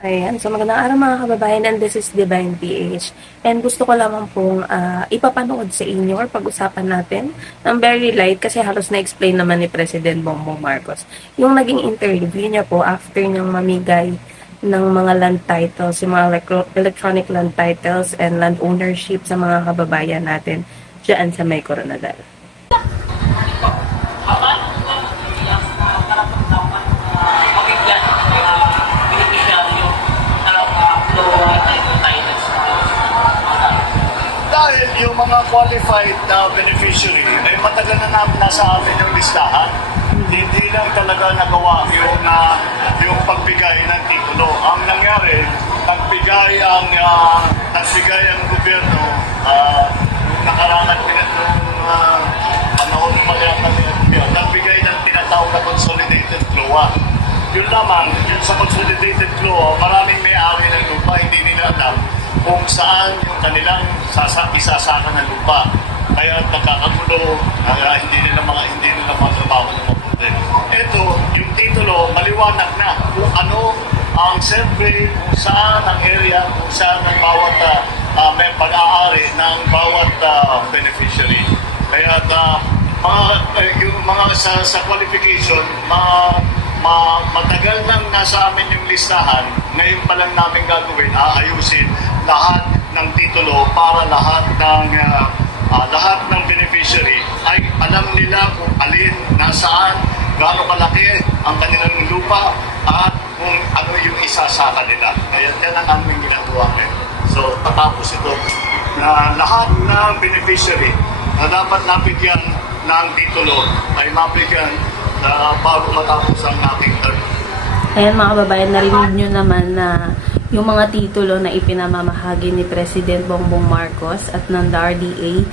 Ayan, so magandang araw mga kababayan, and this is Divine PH. And gusto ko lamang pong ipapanood sa inyo or pag-usapan natin ng very light kasi halos na-explain naman ni President Bongbong Marcos. Yung naging interview niya po after niyang mamigay ng mga land titles, yung mga electronic land titles and land ownership sa mga kababayan natin dyan sa May Coronadal. Dahil yung mga qualified na beneficiary ay matagal na namin nasa amin yung listahan. Hindi lang talaga nagawa yung pagbigay ng titulo. Ang nangyari, nagbigay ang gobyerno nakarangan pinatong panahon magyakang nagbigay ng tinatawag na consolidated CLOA. Yun lamang, yun sa consolidated CLOA, maraming may-ari ng lupa, hindi nila alam kung saan yung kanilang isasaka ng lupa. Kaya nagkakagulo, hindi nila matrabaho ng mabuti. Ito, yung titulo, maliwanag na kung ano ang survey, kung saan ang area, kung saan ang bawat may pag-aari ng bawat beneficiary. Kaya yung mga sa qualification, matagal nang nasa amin yung listahan, ngayon pa lang namin gagawin, aayusin lahat ng titulo para lahat ng beneficiary ay alam nila kung alin, nasaan, gaano kalaki ang kanilang lupa at kung ano yung isasaka nila. Kaya yan ang aming ginagawa ngayon. So, tatapos ito na lahat ng beneficiary na dapat nabigyan ng titulo ay mabigyan bago matapos ang ating term. Ayan mga kababayan, narinig nyo naman na yung mga titulo na ipinamamahagi ni President Bongbong Marcos at ng DARDA,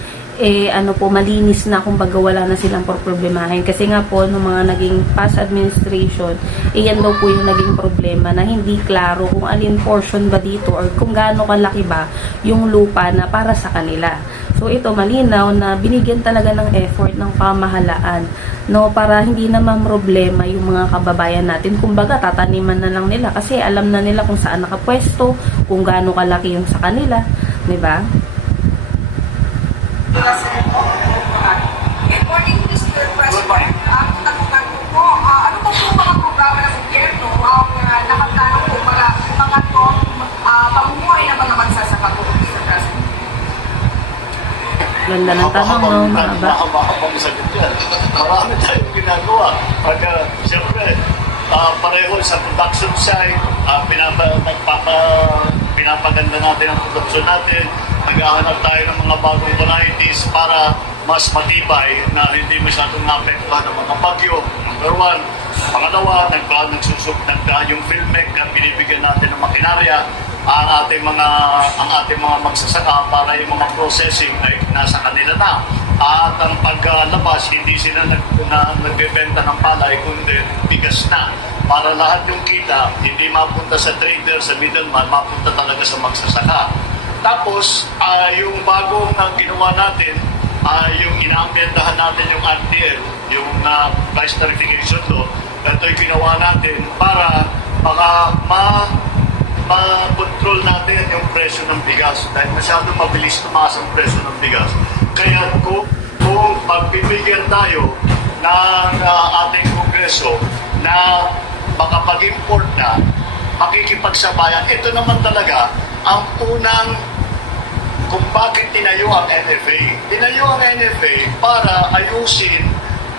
malinis na, kumbaga wala na silang problemahin. Kasi nga po, nung mga naging past administration, yan daw po yung naging problema na hindi klaro kung alin portion ba dito or kung gaano kalaki ba yung lupa na para sa kanila. So ito, malinaw na binigyan talaga ng effort ng pamahalaan, no, para hindi naman problema yung mga kababayan natin. Kumbaga, tataniman na lang nila kasi alam na nila kung saan nakapwesto, kung gaano kalaki yung sa kanila, di ba? According to Mr. President, ang tanungan ko po, ano po po mga programa ng gobyerno ang nakatanong po para mga to pamumuhay ng mga magsasaka po, Mr. President? Ganda ng tanong, no, mga ba? Mahaba-habang sagot yan. Marami tayong ginagawa. Siyempre, pareho sa production side, pinapaganda natin ang production natin, naghahanap tayo ng mga bagong varieties para mas matibay na hindi masyadong naapektuhan ng mga bagyo. Number one. Pangalawa, yung filmmaker na binibigyan natin ng makinarya ang ating mga magsasaka para yung mga processing ay nasa kanila na. At ang paglabas, hindi sila nagbebenta ng palay, kundi bigas na. Para lahat yung kita, hindi mapunta sa trader, sa middleman, mapunta talaga sa magsasaka. Tapos, yung bagong ginawa natin, yung inaambendahan natin yung RTL, yung price tarification law, ito'y ginawa natin para ma-control natin yung presyo ng bigas dahil masyadong mabilis tumaas ang presyo ng bigas. Kaya kung pagbibigyan tayo ng ating kongreso na makapag-import na, makikipagsabayan, ito naman talaga ang unang kung bakit tinayo ang NFA. Tinayo ang NFA para ayusin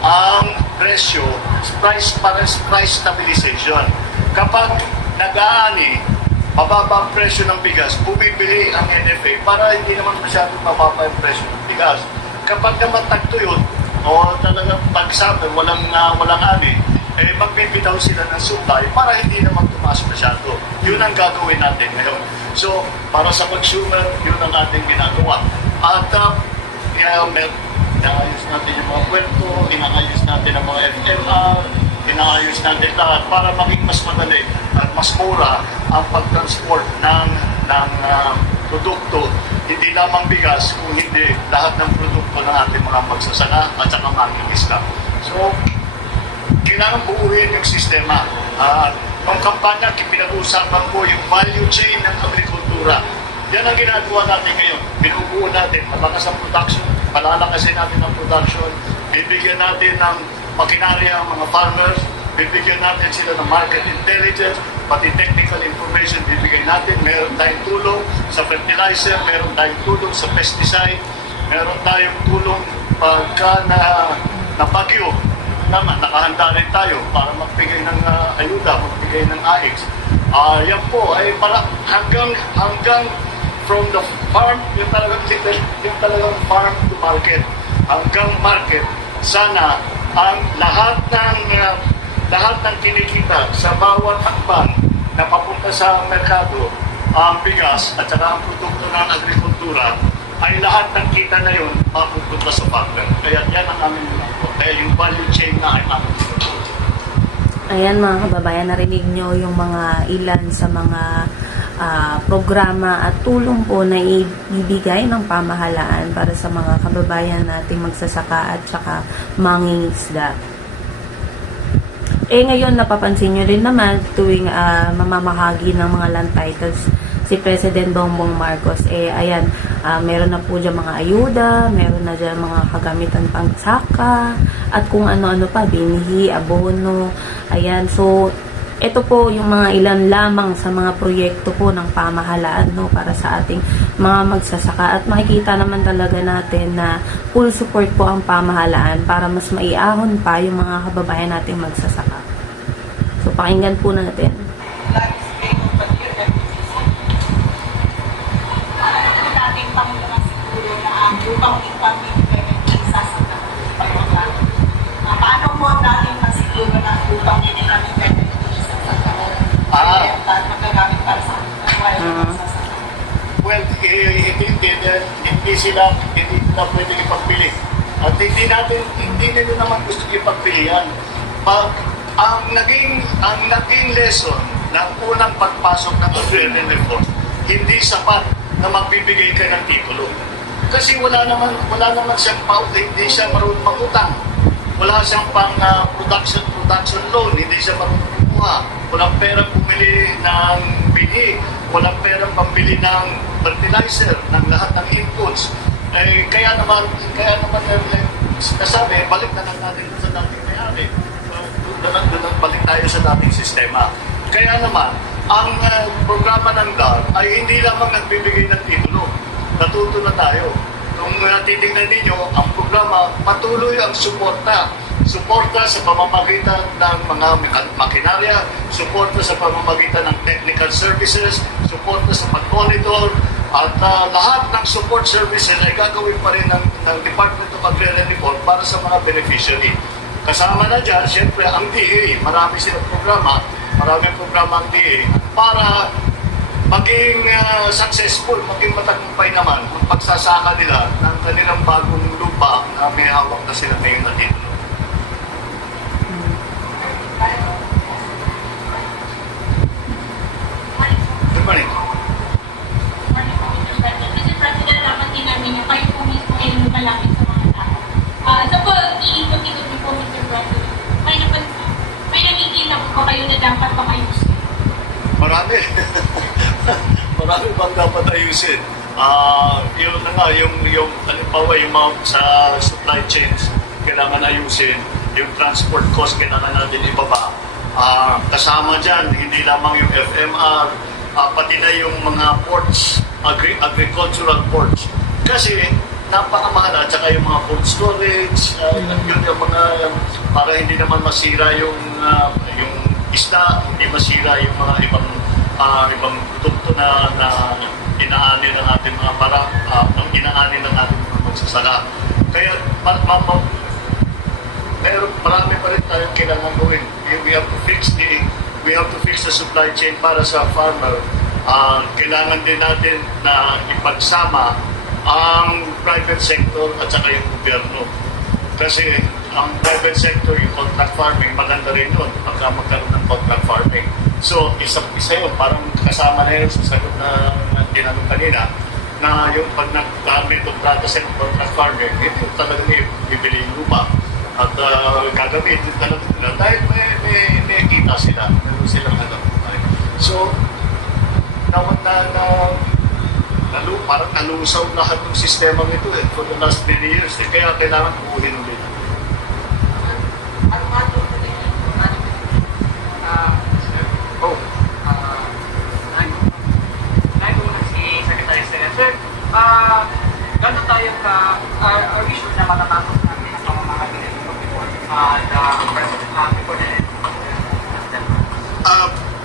ang presyo, price stabilization. Kapag nag-aani, mababa ang presyo ng bigas, bumibili ang NFA para hindi naman masyadong mababa ang presyo ng bigas. Kapag naman tagtuyot, o talagang pagsabi, walang ani, magbibitaw sila ng supply para hindi naman tumaas masyado. Yun ang gagawin natin ngayon. So, para sa consumer, yun ang ating ginagawa. At inaayos natin yung mga kwento, inaayos natin ang mga FMR, inaayos natin lahat para maging mas madali at mas mura ang pag-transport ng produkto. Hindi lamang bigas, kung hindi lahat ng produkto ng ating mga magsasaka at saka mga isda. So, kailangan buuhin yung sistema. Nung kampanya, pinag-uusapan ko yung value chain ng agrikultura. Yan ang ginagawa natin ngayon. Binubuo natin, malakas ang production, palalakasin natin ang production, bibigyan natin ng makinarya ang mga farmers, bibigyan natin sila ng market intelligence, pati technical information bibigyan natin. Meron tayong tulong sa fertilizer, meron tayong tulong sa pesticide, meron tayong tulong pagka na bagyo. Naman, nakahanda rin tayo para magbigay ng ayuda, magbigay ng AIX. Yan po ay para hanggang from the farm, yung talagang farm to market, hanggang market. Sana ang lahat ng kinikita sa bawat hakbang na papunta sa merkado, ang bigas at saka ang produkto ng agrikultura, ay lahat ng kita na yun mapupunta sa farmer. Kaya yan ang aming kaya yung value chain na ay aming tinutulong. Ayan mga kababayan, narinig nyo yung mga ilan sa mga programa at tulong po na ibibigay ng pamahalaan para sa mga kababayan nating magsasaka at saka mangingisda. Ngayon napapansin nyo rin naman tuwing mamamahagi ng mga land titles si President Bongbong Marcos, ayan, meron na po dyan mga ayuda, meron na dyan mga kagamitan pang saka, at kung ano-ano pa, binihi, abono, ayan, so, ito po yung mga ilan lamang sa mga proyekto po ng pamahalaan, no, para sa ating mga magsasaka, at makikita naman talaga natin na full support po ang pamahalaan para mas maiahon pa yung mga kababayan nating magsasaka. So, pakinggan po natin. Upang ipamimigay sa paano po natin masiguro na upang ipamimigay sa magagamit para sa Well, hindi sila pwede ipagbili. At hindi nila naman gusto ipagbilihan. Ang naging lesson ng unang pagpasok ng agrarian reform, hindi sapat na magbibigay ka ng titulo. Kasi wala naman siyang hindi siya marunong mangutang. Wala siyang pang production loan, hindi siya marunong kumuha. Walang perang bumili ng bini, walang perang pambili ng fertilizer, ng lahat ng inputs. Kaya naman nasabi, balik na lang natin sa dating mayari. Doon balik tayo sa dating sistema. Kaya naman, ang programa ng DAR ay hindi lamang nagbibigay ng titulo. Natuto na tayo. Kung titingnan ninyo, ang programa, patuloy ang suporta. Suporta sa pamamagitan ng mga makinarya, suporta sa pamamagitan ng technical services, suporta sa pag-monitor, at lahat ng support services ay gagawin pa rin ng Department of Agrarian Reform para sa mga beneficiary. Kasama na dyan, siyempre, ang DA, marami silang programa, maraming programa ang DA, para maging successful, maging matagumpay naman ang pagsasaka nila ng kanilang bagong lupa na may hawak na sila ngayon na dito. Good morning. Mr. President, dapat din namin yung kayo po mismo ay lumalapit sa mga tao. Sa po, iikot-ikot niyo po, Mr. President, may namigil na po kayo na dapat makayusin. Marami. Marami bang dapat ayusin. Yung halimbawa, yung mga sa supply chains, kailangan ayusin. Yung transport cost, kailangan natin ibaba. Kasama dyan, hindi lamang yung FMR, pati na yung mga ports, agricultural ports. Kasi, napakamahal, at saka yung mga cold storage, yun yung mga, para hindi naman masira yung isda, hindi masira yung mga ibang produkto na inaanin ng ating mga inaanin ng ating mga magsasaka. Kaya marami pa rin tayong kailangan gawin. We have to fix the supply chain para sa farmer. Kailangan din natin na ipagsama ang private sector at saka yung gobyerno. Kasi ang private sector, yung contract farming, maganda rin yun pagka magkaroon ng contract farming. So, isa yun, parang kasama na yun sa sagot na tinanong kanina, na yung pag nag-government of practice ng contract farming, ito talagang ibili yung lupa at gagamitin talaga nila dahil may magkikita sila. Meron silang alam. So, parang nalusaw lahat ng sistema ito for the last many years. Kaya kailangan buuhin ulit. Ano nga ito? Oh, Nagulong si Secretary Sena. Sir, gano'n tayo are we sure na matatapos natin ang pamamahagi na ito before the end?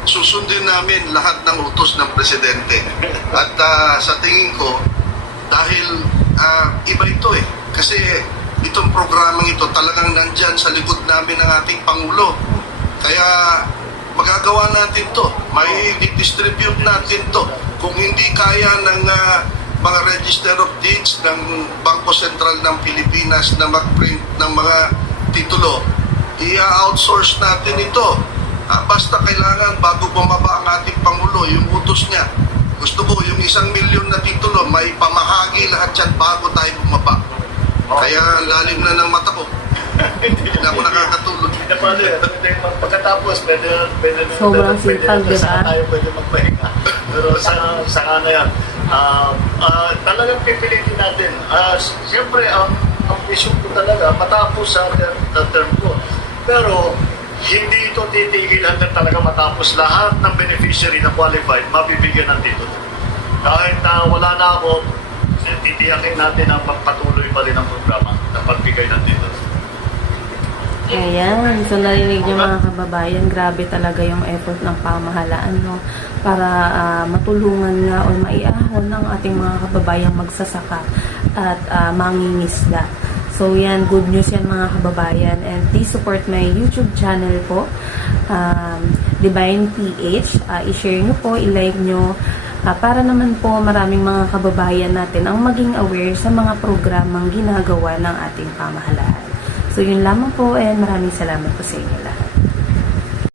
Susundin namin lahat ng utos ng presidente. At sa tingin ko, dahil iba ito kasi itong programang ito talagang nandyan sa likod namin ng ating Pangulo. Kaya magagawa natin to, may distribute natin to. Kung hindi kaya ng mga Register of Deeds ng Bangko Sentral ng Pilipinas na mag-print ng mga titulo, i-outsource natin ito. Basta kailangan bago bumaba ang ating Pangulo, yung utos niya. Gusto ko yung 1 milyon na titulo, may pamahagi lahat yan bago tayo bumaba. Kaya lalim na ng mata ko. Hindi na ako nakakatulog. Pagkatapos, pwede Sobrang sipag, di ba? Pwede magpahinga. Pero sa ano yan, talagang pipilitin natin. Siyempre, ang issue ko talaga, matapos sa term ko. Pero, hindi ito titigil hanggang talaga matapos lahat ng beneficiary na qualified, mabibigyan ng titulo. Kahit wala na ako, titiyakin natin ang pagpatuloy pa rin ang programa na pagbigay ng titulo. Ayan, so narinig niyo mga kababayan, grabe talaga yung effort ng pamahalaan, no? Para matulungan nga o maiahon ng ating mga kababayang magsasaka at mangingisda. So yan, good news yan mga kababayan, and please support my YouTube channel po, Divine PH. I-share nyo po, i-like nyo, para naman po maraming mga kababayan natin ang maging aware sa mga programang ginagawa ng ating pamahalaan. So yun lamang po, and maraming salamat po sa inyo lahat.